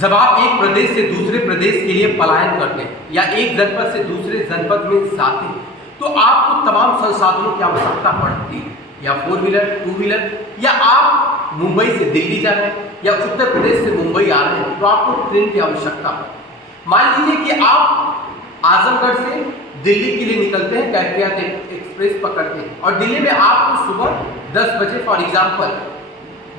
जब आप एक प्रदेश से दूसरे प्रदेश के लिए पलायन करते हैं या एक जनपद से दूसरे जनपद में जाते हैं तो आपको तमाम संसाधनों की आवश्यकता पड़ती है, या 4 व्हीलर 2 व्हीलर, या आप मुंबई से दिल्ली जा रहे हैं या उत्तर प्रदेश से मुंबई आ रहे हैं तो आपको ट्रेन की आवश्यकता पड़ती। मान लीजिए कि आप आजमगढ़ से दिल्ली के लिए निकलते हैं, कैफियत एक्सप्रेस पकड़ते हैं और दिल्ली में आपको सुबह 10 बजे फॉर एग्जाम्पल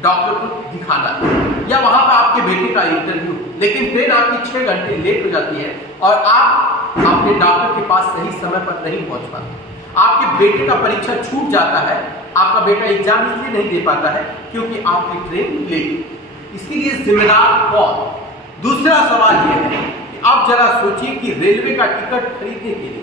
डॉक्टर को दिखाना है या वहां पर आपके बेटे का इंटरव्यू, लेकिन ट्रेन आपकी 6 घंटे लेट हो जाती है और आप अपने डॉक्टर के पास सही समय पर नहीं पहुंच पाते। आपके बेटे का परीक्षा छूट जाता है, आपका बेटा एग्जाम इसलिए नहीं दे पाता है क्योंकि आपकी ट्रेन लेट। इसके लिए जिम्मेदार कौन? दूसरा सवाल यह है कि आप जरा सोचिए कि रेलवे का टिकट खरीदने के लिए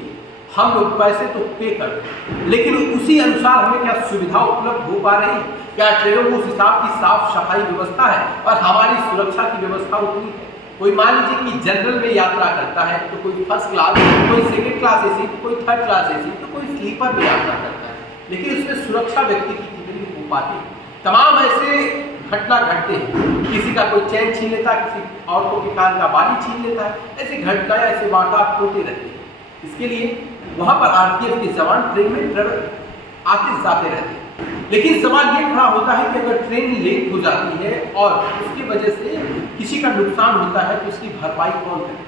हम लोग पैसे तो पे करते हैं, लेकिन उसी अनुसार हमें क्या सुविधा उपलब्ध हो पा रही है? क्या ट्रेनों में उस हिसाब की साफ सफाई व्यवस्था है और हमारी सुरक्षा की व्यवस्था उतनी है? कोई मान लीजिए कि जनरल में यात्रा करता है तो कोई फर्स्ट क्लास, कोई सेकेंड क्लास एसी, कोई थर्ड क्लास एसी, तो कोई स्लीपर में यात्रा करता है, लेकिन उसमें सुरक्षा व्यक्ति की कितनी हो पाती है? तमाम ऐसे घटना घटते हैं, किसी का कोई चैन छीन लेता है, किसी औरतों के कान का बाली छीन लेता है, ऐसे घटनाएं ऐसे वारदात होते रहते हैं। इसके लिए वहां पर आरपीएफ के जवान ट्रेन में आते जाते रहते हैं, लेकिन सवाल ये खड़ा होता है कि अगर ट्रेन लेट हो जाती है और उसकी वजह से किसी का नुकसान होता है तो उसकी भरपाई कौन करे?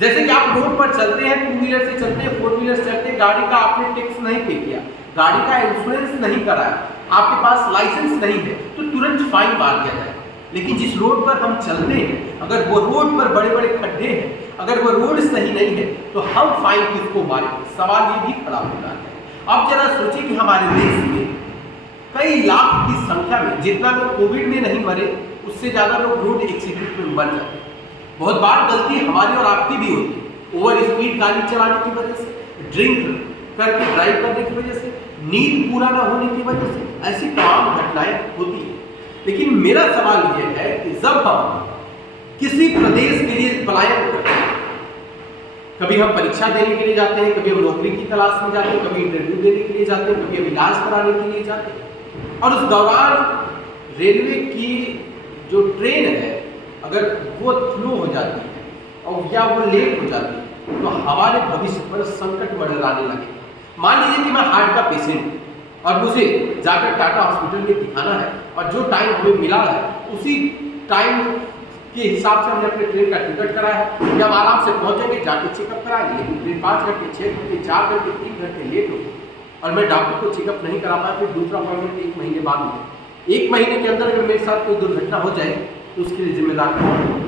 जैसे कि आप रोड पर चलते हैं, 2 व्हीलर से चलते हैं, 4 व्हीलर से चलते हैं, गाड़ी का आपने टैक्स नहीं पे किया, गाड़ी का इंश्योरेंस नहीं कराया, आपके पास लाइसेंस नहीं है तो तुरंत फाइन मार दिया जाए। लेकिन जिस रोड पर हम चलते हैं, अगर वो रोड पर बड़े बड़े खड्डे हैं, अगर वो रोड सही नहीं है तो हम फाइन किसको मारेंगे? सवाल ये भी खड़ा होता है। अब जरा सोचिए कि हमारे देश में कई लाख की संख्या में जितना लोग कोविड में नहीं मरे उससे ज्यादा लोग रोड एक्सीडेंट में मर जाते हैं। बहुत बार गलती हमारी और आपकी भी होती है, ओवर स्पीड गाड़ी चलाने की वजह से, ड्रिंक करके ड्राइव करने की वजह से, नींद पूरा न होने की वजह से, ऐसी तमाम घटनाएं होती है। लेकिन मेरा सवाल यह है कि जब हम किसी प्रदेश के लिए पलायन करते हैं, कभी हम परीक्षा देने के लिए जाते हैं, कभी हम नौकरी की तलाश में जाते हैं, कभी इंटरव्यू देने के लिए जाते हैं, कभी हम इलाज कराने के लिए जाते हैं, और उस दौरान रेलवे की जो ट्रेन है अगर वो स्लो हो जाती है और या वो लेट हो जाती है तो हमारे भविष्य पर संकट मंडराने लगे। मान लीजिए कि मैं हार्ट का पेशेंट और मुझे जाकर टाटा हॉस्पिटल में दिखाना है और जो टाइम हमें मिला है उसी टाइम के हिसाब से हमने अपने ट्रेन का टिकट कराया है, जब आराम से पहुंचेंगे जाकर चेकअप कराएंगे, लेकिन ट्रेन 5 घंटे 6 घंटे 4 घंटे 3 घंटे लेट हो और मैं डॉक्टर को चेकअप नहीं करा पाया, फिर दूसरा अपॉइंटमेंट 1 महीने बाद हो, 1 महीने के अंदर अगर मेरे साथ कोई दुर्घटना हो जाए तो उसके लिए जिम्मेदार कौन?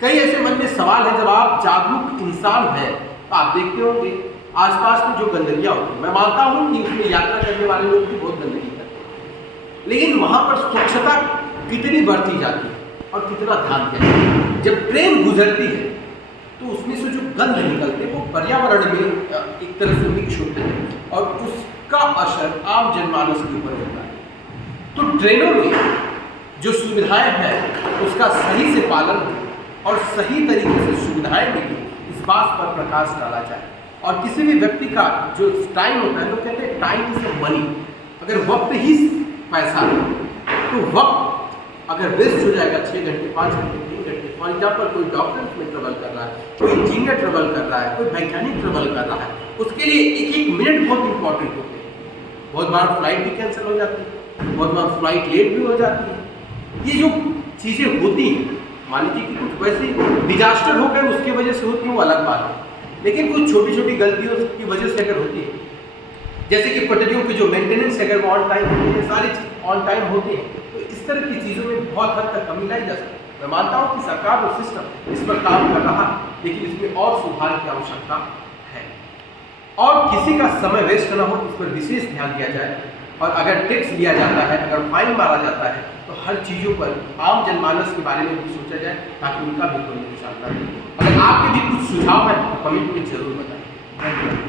कई ऐसे मन में सवाल है। जब आप जागरूक इंसान हैं तो आप देखते होंगे आसपास में जो गंदगियां होती है, मैं मानता हूं कि उसमें यात्रा करने वाले लोग भी बहुत गंदगी करते हैं, लेकिन वहां पर स्वच्छता कितनी बढ़ती जाती है और कितना ध्यान दिया जाता है। जब ट्रेन गुजरती है तो उसमें से जो गंध निकलते हैं वो पर्यावरण में एक तरह से मिक्स होते हैं और उसका असर आम जनमानस के ऊपर होता है। तो ट्रेनों में जो सुविधाएं हैं उसका सही से पालन हो और सही तरीके से सुविधाएं मिले, इस बात पर प्रकाश डाला जाए। और किसी भी व्यक्ति का जो टाइम होता है, लोग कहते हैं टाइम इज मनी, अगर वक्त ही पैसा है तो वक्त अगर वेस्ट हो जाएगा 6 घंटे 5 घंटे 3 घंटे, फॉर एग्जाम्पल कोई डॉक्टर उसमें ट्रेवल कर रहा है, कोई इंजीनियर ट्रेवल कर रहा है, कोई वैज्ञानिक ट्रेवल कर रहा है, उसके लिए एक एक मिनट बहुत इंपॉर्टेंट होते हैं। बहुत बार फ्लाइट भी कैंसिल हो जाती है, बहुत बार फ्लाइट लेट भी हो जाती है। ये जो चीज़ें होती हैं, मान लीजिए कि कुछ वैसे डिजास्टर हो गए उसकी वजह से होती है वो अलग बात है, लेकिन कुछ छोटी छोटी गलतियों की वजह से अगर होती है, जैसे कि पटरियों की जो मेंटेनेंस अगर वो ऑन टाइम होती है, सारी चीज ऑन टाइम होती है, तो इस तरह की चीज़ों में बहुत हद तक कमी लाई जा सकती है। मैं मानता हूँ कि सरकार और सिस्टम इस पर काम कर रहा है, लेकिन इसमें और सुधार की आवश्यकता है और किसी का समय वेस्ट न हो इस पर विशेष ध्यान दिया जाए। और अगर टैक्स लिया जाता है, अगर फाइन मारा जाता है तो हर चीज़ों पर आम जनमानस के बारे में भी सोचा जाए ताकि उनका भी कोई नुकसान न हो। अगर आपके भी कुछ सुझाव है तो कमेंट में जरूर बताएं। धन्यवाद।